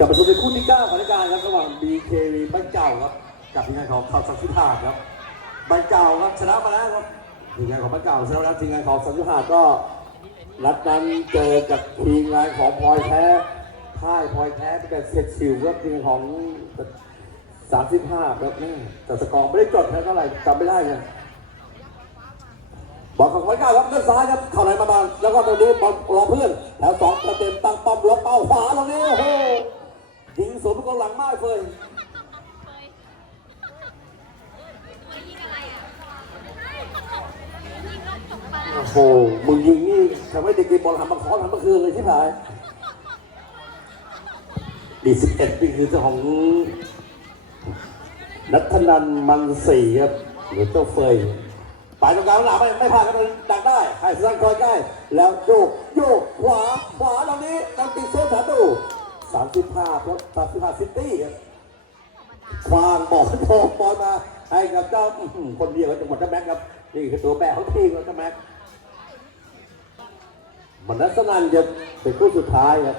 กลับมาชมในคู่ที่เก้าของรายการครับระหว่าง BKV บ้านเก่าครับกับทีมงานของข่าวสังสุธาครับบ้านเก่าครับชนะมาแล้วครับทีมงานของบ้านเก่าชนะมาแล้วทีมงานของสังสุธาก็นัดนั้นเจอกับทีมงานของพลอยแท้ค่ายพลอยแท้ที่เป็นเซตซิลครับทีมงานของสามสิบห้าครับแม่แต่สกอร์ไม่ได้จดนะเท่าไหร่จำไม่ได้เนี่ยบอลของพลอยเก้าครับด้านซ้ายครับเข้าไหนมาบางแล้วก็ตรงนี้บอลรอเพื่อนแล้วสองกระเต็มตั้ง เลยโอ้โห มึงยิงนี่ทำให้เด็กเกมบอลหันมาขอหันมาคืนเลยใช่ไหมดีสิบเอ็ดนี่คือเจ้าของนัทนันมันศรีครับหรือเจ้าเฟยไปตรงกลางหลังไม่ไม่พลาดครับดักได้ให้สั้นคอยใกล้แล้วโยกโยกขวาขวาตรงนี้ตั้งติดโซ่ถาตู สามสิบห้าครับสามสิบห้าซิตี้ครับควางบอลโผล่บอลมาให้กับเจ้าคนเดียวจังหวัดเจ้าแม็กครับนี่คือตัวแบกของทีมครับเจ้าแม็กมันนัสนันจะเป็นคู่สุดท้ายครับ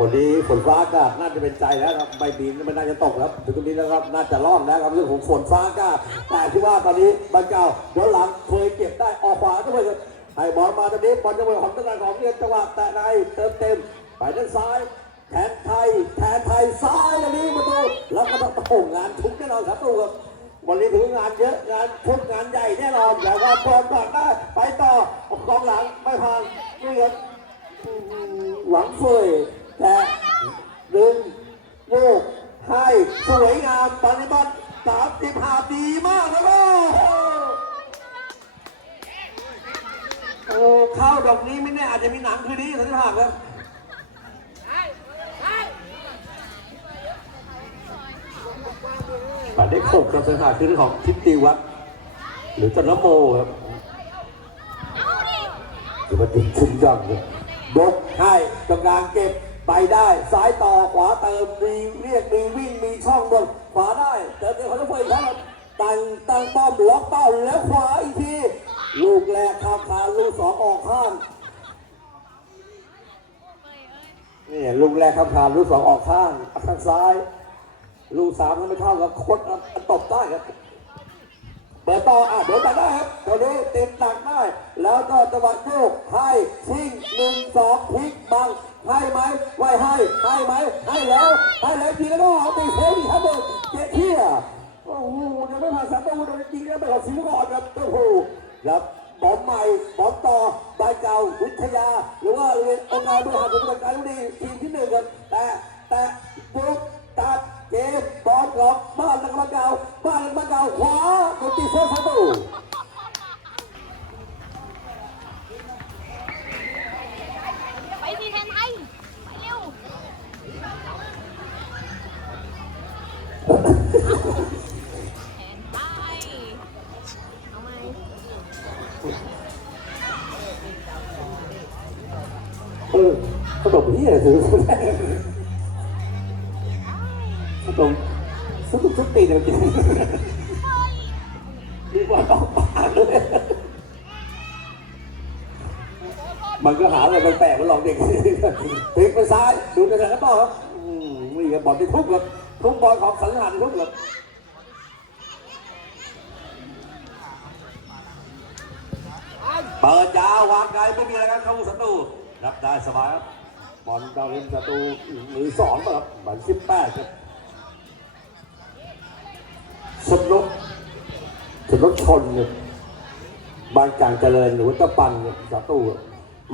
วันนี้ฝนฟ้าอากาศน่าจะเป็นใจแล้วครับใบบีนไม่น่าจะตกแล้วถึงตรงนี้แล้วครับน่าจะรอดแล้วครับเรื่องของฝนฟ้าอากาศแต่ที่ว่าตอนนี้บางเก่าเดี๋ยวหลังเคยเก็บได้ออกขวาก็เลยครับให้บอลมาตอนนี้บอลจะไปของตะการของเรียจังหวะแตะในเติมเต็มไปด้านซ้าย แทนไทยแทนไทยซ้ายตรงนี้ประตูแล้วก็ต้องโอ้งานทุกแน่นอนครับตูครับวันนี้ถืองานเยอะงานทุกงานใหญ่แน่นอนแต่ว่าบอลก่อนได้ไปต่อกองหลังไม่ผ่านนี่ครับหวังเฟยแต่ดึงโยกให้สวยงามตอนนี้บอลสามสิบห้าดีมากแล้วก็โอ้เข้าดอกนี้ไม่แน่อาจจะมีหนังคืนนี้สันติภาพครับ หมายเลขหกกับสถานคือของทิติวัฒน์หรือจันทโมครับจะมาติดคุ้มจังเลยบกให้ตรงกลางเก็บไปได้ซ้ายต่อขวาเติมมีเรียกมีวิ่งมีช่องบนขวาได้เติมเต็มคอนเฟอร์อีกครั้งครับตั้งตั้งป้อมล็อกเป้าแล้วขวาอีกทีลูกแรกข้ามขาลูกสองออกข้างนี่ลูกแรกข้ามขาลูกสองออกข้างข้างซ้าย ลูกสามก็ไม่เท่ากับโคตรตบได้ครับเปิดต่ออะเดี๋ยวตัดได้ครับตอนนี้ติดหนักได้ แล้วก็จังหวะโยกให้ชิงหนึ่งสองพลิกบังให้ไหมไหวให้ให้ไหมให้แล้วให้แล้วทีแล้วก็เอาตีเซฟอีกครับผมเจ๊เที่ยโอ้โหยังไม่ผ่านสามตัวโดนจริงแล้วไปขอสิวก่อนครับโอ้โหครับบอมใหม่บอมต่อใบเก่าวิทยา หรือว่าเรียนองค์การบริหารส่วนจัดการลูกดีทีมที่หนึ่งครับแต่แต่บุกตัดเก มบอลของบ้านลังมาเก่าบ้านลังมาเก่าขวาโดนตีเซฟสามตัวไปสิแทนไทยไปเร็วแทนไทยเอาไหมเออขนมนี่อะไรซื้ อขนมซื้อทุกปีเลยจริงดีกว่าต้องปากเลยมันก็หาอะไรแปลกๆมาลองเด็กพลิกไปซ้าย ดูไปทางนั้นต่อครับนี่ครับบอลที่ทุบครับทุบบอลของสันหารทุบครับเปิดยาววางไกลไม่มีอะไรครับเข้าศัตรูรับได้สบายครับบอลดาวเล่นศัตรูมือสองครับบอลสิบแปดครับ สมรบชนครับบางจางเจริญหรือว่าตะปันครับศัตรูครับ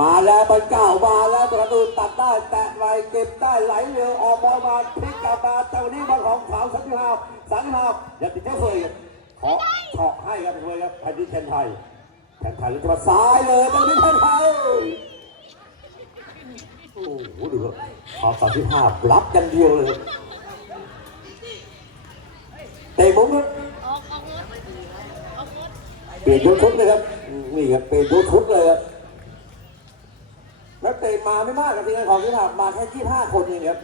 มาแล้วบอลเก่ามาแล้วประตูตัดได้แตะไหลเก็บได้ไหลเร็วออกบอลมาพลิกกลับมาแต่วันนี้บอลของขาวสันติภาพสันติภาพอย่าติดเจ้าเฟยขอเฉาะให้ครับเฟยครับแผ่นดินแทนไทยแข่งขันแล้วจะมาซ้ายเลยตรงนี้แทนไทยโอ้โหดูครับขอสามที่ห้ารับกันเดียวเลยเตะมุมครับ เปลี่ยนยกชุดเลยครับนี่ครับเปลี่ยนยกชุดเลยครับแล้วเตะมาไม่มากกับทีมงานของที่ผ่านมาแค่ที่ห้าคนเองครับ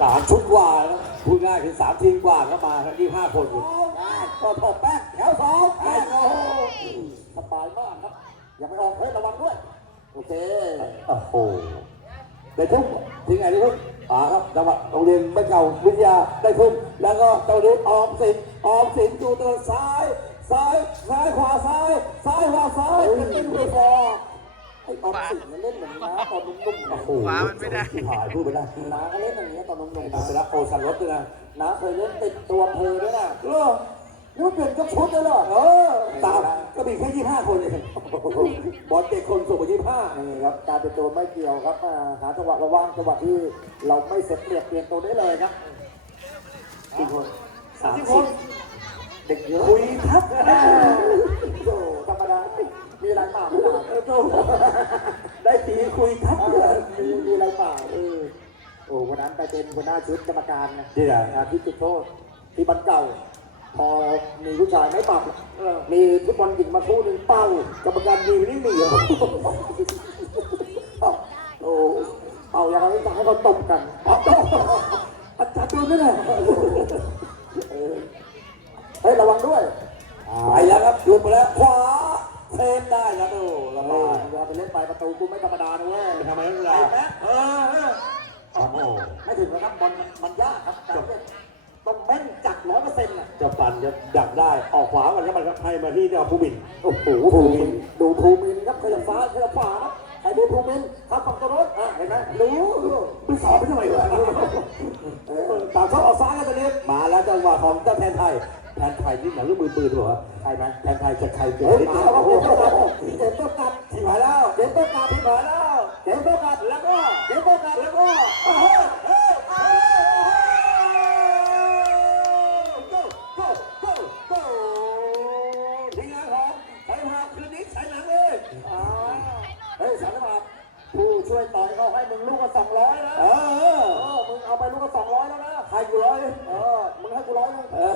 สามชุดกว่าครับพูดง่ายคือสามทีมกว่าก็มาแค่ที่ห้าคนอยู่ก็ถกแป๊กแถวสองแป๊กโอ้โหสบายมากครับ อย่าไปออกเฮ้ยระวังด้วย โอเค โอ้โหได้ทุกทิ้งไงได้ทุก อ่าครับจังหวะโรงเรียนบ้านเก่าวิทยาได้ทุกแล้วก็ตรงนี้ออมสินออมสินอยู่ตรงซ้ายซ้ายซ้ายขวาซ้ายซ้ายขวาซ้ายเป็นติ้งไปฟอร์ไอ้ออมสินมันเล่นเหมือนน้าตอนนุ่มๆโอ้นะโหขวามันไม่ได้หายพูดไปได้น้าก็เล่นอย่างนี้ยตอนนุ่มๆนานะไปละโอสันรถด้วยนะน้าเคยเล่นติดตัวอำเพอด้วยนะเออ นี่มันเปลี่ยนกับชุดเลยเหรอเออตามก็มีแค่ยี่ห้าคนเองบอลเจ็ดคนส่งไปยี่ห้านี่ครับการเป็นตัวไม่เกี่ยวครับอ่าหาจังหวะระว่างจังหวะที่เราไม่เสียเปรียบเปลี่ยนตัวได้เลยครับกี่คนสามที่สิคบนเด็กเยอะคุยทับโอ้ธรรมดามีอะไรเปล่าไม่ล่ะเออโธ่ได้ตีคุยทับเลยมีมีอะไรเปล่าเออโอ้วันนั้นไปเป็นหัวหน้าชุดกรรมการไงที่ไหนงานที่จุดโทษที่บ้านเก่า พอมีผู้ชายไม่ปรับมีฟุตบอลหญิงมาคู่หนึ่งเป้ากรรมการดีไม่มีเหรอโอ้เอาอย่างไรจะให้เขาตบกันอ๋อโธ่อาจารย์ดูนี่แหละเออเฮ้ยระวังด้วยไปแล้วครับหลุดไปแล้วขวาเทมได้แล้วโอ้ละเฮ้มายอย่าไปเล่นไปประตูกูไม่ธรรมดานะเว้ยทำไมไม่ได้เออเออโอ้โหไม่ถึงนะครับบอลมันยากครับ การเล่นต้องแม่นจัดร้อยเปอร์เซ็นต์อะจะปั่นจะดักได้ออกขวามันก็มันก็ให้มาที่เดียวภูมินโอ้โหภูมินดูภูมินครับขยับซ้ายขยับขวาครับใครดูภูมินทำฝั่งตัวรถอะเห็นไหมรู้รู้มึงสอบไปทำไมวะตามเขาออกซ้ายกันตอนนี้มาแล้วจังหวะของเจ้าแทนไทยแทนไทยนี่หนังเรื่องมือปืนเหรอใช่ไหมแทนไทยจะใครเกิดเฮ้ยนิดมาเดียวแล้วโอ้ครับโหเกมต้องกลับที่ผ่านแล้วเกมต้องกลับที่ผ่านแล้วเกมต้องกลับแล้วก็เกมต้องกลับแล้วก็ องร้อยนะเอเอออมึงเอาไปลูกละสองร้อยแล้วนะใครกูร้อยเออมึงให้กูร้อยนึงเออ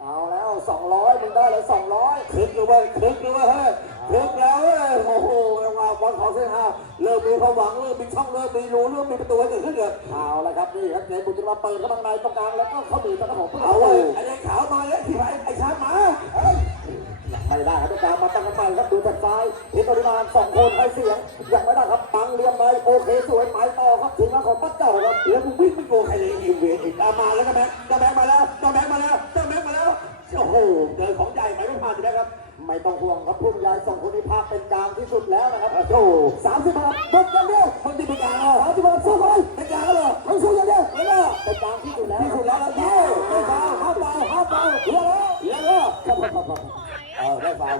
เอาแล้วสองร้อยมึงได้เลยสองร้อยคึกหรือว่าคึกหรือว่าเฮ้ยคึกแล้วเว้ยโอ้โหจังหวะบอลของเส้นห้าเริ่มมีความหวังเริ่มมีช่องเริ่มมีรูเริ่มมีประตูให้เกิดขึ้นเลยเอาละครับนี่ครับเจบุญจะมาเปิดเข้ามาในตรงกลางแล้วก็เข้ามือตะของผู้เอาเอาเลเลยยไอ้ขาวมาเลยที่ไหนไอ้ช้างมา ไม่ได้ครับตรงกลางมาตั้งกันใหม่ครับดูจากซ้ายเห็นปริมาณสองคนให้เสียงยังไม่ได้ครับปังเรียมไปโอเคสวยหมายต่อครับถึงแล้วของปั้นเจ้าครับแล้วมึงวิ่งไม่โกงใครเลยอีเวนอีกเอามาแล้วก็แบงค์เจ้าแบงค์มาแล้วเจ้าแบงค์มาแล้วเจ้าแบงค์มาแล้วโอ้โหเจอของใหญ่ไปไม่ผ่านใช่ไหมครับ ไม่ต้องห่วงครับผู้บรรยายสองคนนี้ภาคเป็นกลางที่สุดแล้วนะครับโอ้โหสามสิบบาทบ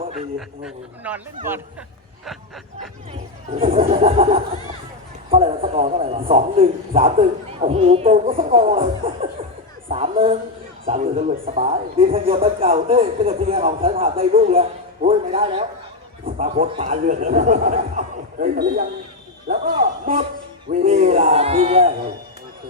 ว่าดีเออนอนเล่นบอลเท่หละสกอร์เท่าละสองหนึ่งสามหนึ่งโอ้โหโตก็สกอร์สามหนึ่งสามหนึ่งตำรวจสบายดีทันเยอบ้านเก่าเอ้ยเป็นทีมงานของฉันหาได้ลูกแล้วโอ้ยไม่ได้แล้วตาโคตรตาเลือดแล้วเฮ้ยแต่ยังแล้วก็หมดเวลาที่แรกโอเค